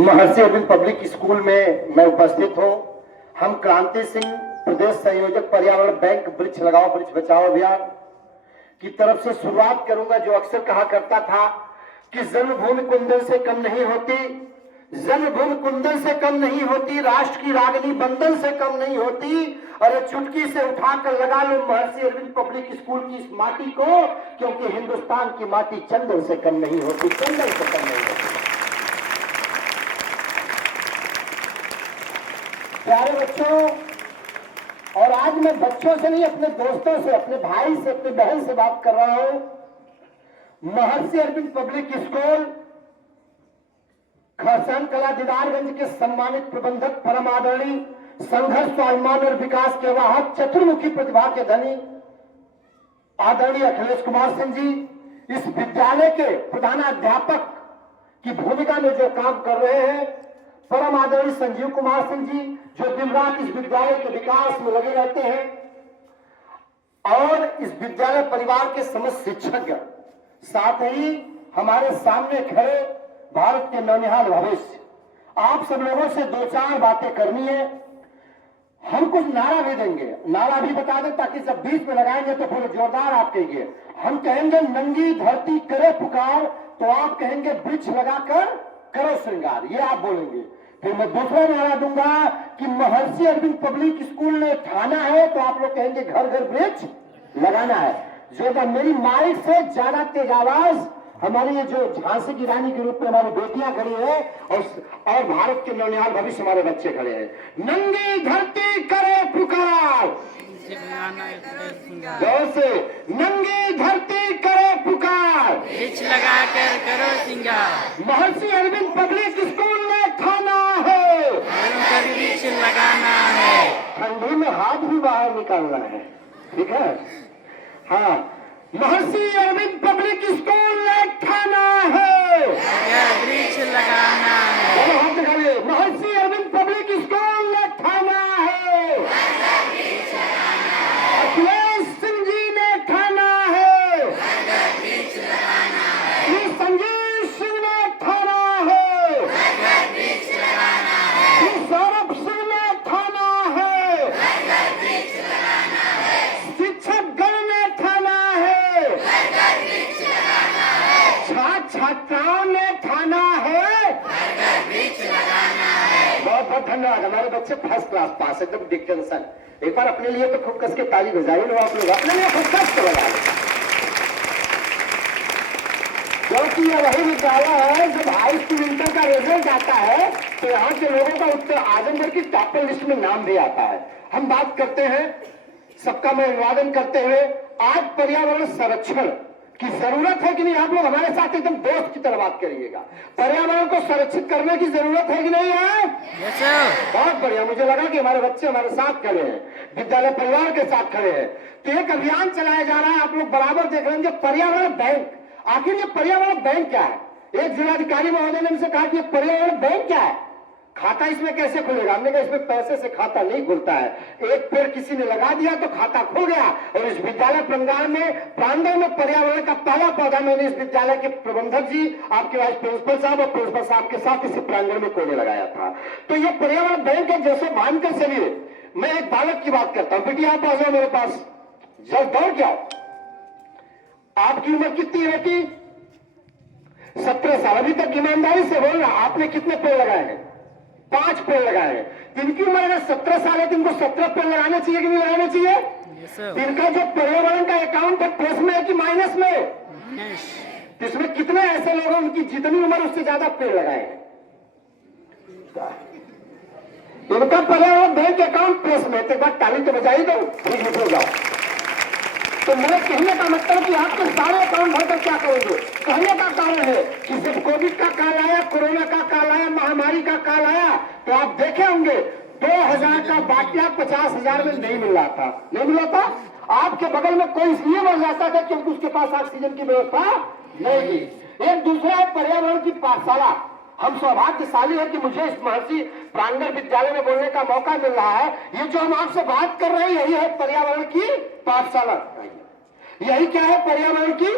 महर्षि Arvind public school में मैं उपस्थित हूं। हम क्रांति सिंह, प्रदेश संयोजक पर्यावरण बैंक वृक्ष लगाओ वृक्ष बचाओ अभियान की तरफ से शुरुआत करूंगा। जो अक्सर कहा करता था कि जन्मभूमि कुंदन से कम नहीं होती, जन्मभूमि कुंदन से कम नहीं होती, राष्ट्र की रागनी बंदन से कम नहीं होती। अरे चुटकी से उठाकर लगा लो महर्षि अरविंद पब्लिक स्कूल की इस माटी को, क्योंकि हिंदुस्तान की माटी चंदन से कम नहीं होती, चंदन से कम नहीं होती। प्यारे बच्चों, और आज मैं बच्चों से नहीं, अपने दोस्तों से, अपने भाई से, अपनी बहन से बात कर रहा हूं। महर्षि अरविंद पब्लिक स्कूल खरसान कला दीदारगंज के सम्मानित प्रबंधक, परम आदरणीय, संघर्ष, स्वाभिमान और विकास के वाहक, चतुर्मुखी प्रतिभा के धनी आदरणीय अखिलेश कुमार सिंह जी, इस विद्यालय के प्रधानाध्यापक की भूमिका में जो काम कर रहे हैं, परम आदरणीय संजीव कुमार सिंह जी, जो दिन रात इस विद्यालय के विकास में लगे रहते हैं, और इस विद्यालय परिवार के समस्त शिक्षक, साथ ही हमारे सामने खड़े भारत के नौनिहाल भविष्य। आप सब लोगों से दो चार बातें करनी है। हम कुछ नारा भी देंगे, नारा भी बता दें ताकि जब बीच में लगाएंगे तो थोड़े जोरदार आप कहिए। हम कहेंगे नंगी धरती करे पुकार, तो आप कहेंगे वृक्ष लगाकर करो श्रृंगार, ये आप बोलेंगे। फिर मैं दूसरा नारा दूंगा कि महर्षि अरविंद पब्लिक स्कूल ने ठाना है, तो आप लोग कहेंगे घर घर वृक्ष लगाना है। जो मेरी माइक से ज्यादा तेज आवाज, हमारी ये जो झांसी की रानी के रूप में हमारी बेटियां खड़ी है, और भारत के नौनिहाल भविष्य हमारे बच्चे खड़े हैं। नंगी धरती करे पुकार, जोर से, नंगी धरती करे पुकार, वृक्ष लगाकर करो श्रृंगार। महर्षि अरविंद पब्लिक स्कूल ने ठाना है, वृक्ष लगाना है। ठंडी में हाथ भी बाहर निकालना है, ठीक है? हाँ, महर्षि अरविंद पब्लिक स्कूल ने ठाना है, वृक्ष लगाना है। हाथ दिखाइए। महर्षि अरविंद पब्लिक स्कूल ने ठाना है, अखिलेश सिंह जी ने ठाना है, श्री संजीव सिंह ने ठाना है, श्री सौरभ सिंह ने ठाना है, शिक्षक गण ने ठाना है, छात्राओं ने ठाना है, बहुत बहुत धन्यवाद। हमारे बच्चे फर्स्ट क्लास पास, एकदम डिस्टिंक्शन। एक बार अपने लिए तो खूब कस के ताली बजाइए लो आप लोग, अपने लिए खूब कस के बजा लो, क्योंकि यह वही विद्यालय है जब हाई स्कूल इंटर का रिजल्ट आता है तो यहाँ के लोगों का उत्तर आजमगढ़ की टॉपर लिस्ट में नाम भी आता है। हम बात करते हैं, सबका मैं अभिवादन करते हुए, आज पर्यावरण संरक्षण की जरूरत है कि नहीं? आप लोग हमारे साथ एकदम दोस्त की तरह बात करिएगा। पर्यावरण को संरक्षित करने की जरूरत है कि नहीं है? बहुत बढ़िया। मुझे लगा कि हमारे बच्चे हमारे साथ खड़े हैं, विद्यालय परिवार के साथ खड़े हैं। तो एक अभियान चलाया जा रहा है, आप लोग बराबर देख रहे हैं, पर्यावरण बैंक। आखिर ये पर्यावरण बैंक क्या है? एक जिलाधिकारी महोदय ने हमसे कहा कि पर्यावरण बैंक क्या है, खाता इसमें कैसे खुलेगा? हमने कहा इसमें पैसे से खाता नहीं खुलता है। एक पेड़ किसी ने लगा दिया तो खाता खुल गया। और इस विद्यालय प्रांगण में पर्यावरण का पहला पौधा मैंने इस विद्यालय के प्रबंधक जी, आपके वाइस प्रिंसिपल साहब और प्रिंसिपल साहब के साथ इस प्रांगण में कोने लगाया था। तो ये पर्यावरण बैंक है। जैसे मानकर चलिए, मैं एक बालक की बात करता हूं। बेटी आप आ जाओ मेरे पास, जब दौड़ के आओ। आपकी उम्र कितनी है बेटी? 17 साल। अभी तक ईमानदारी से बोलना, आपने कितने पेड़ लगाए हैं? 5 पेड़ लगाए हैं। इनकी उम्र अगर 17 साल है तो इनको 17 पेड़ लगाने चाहिए कि नहीं लगाने चाहिए? इनका जो पर्यावरण का अकाउंट है प्लस में है कि माइनस में? इसमें कितने ऐसे लोग हैं उनकी जितनी उम्र उससे ज्यादा पेड़ लगाए हैं? इनका पर्यावरण बैंक अकाउंट प्लस में। तो एक बार ताली तो बजाई दो, ठीक हो जाओ। तो मेरे कहने का मतलब कि आपके सारे अकाउंट भरकर क्या करोगे? कहने का कारण है कि जब कोविड का काल आया, कोरोना का काल आया, महामारी का काल आया, तो आप देखे होंगे 2000 का बाटिया 50,000 में नहीं मिल रहा था। नहीं मिला था? आपके बगल में कोई इसलिए मर जाता था क्योंकि उसके पास ऑक्सीजन की व्यवस्था नहीं थी। एक दूसरा है पर्यावरण की पाठशाला। हम सौभाग्यशाली है कि मुझे इस महर्षि प्रांगण विद्यालय में बोलने का मौका मिल रहा है। ये जो हम आपसे बात कर रहे हैं, यही है पर्यावरण की पाठशाला। यही क्या है? पर्यावरण की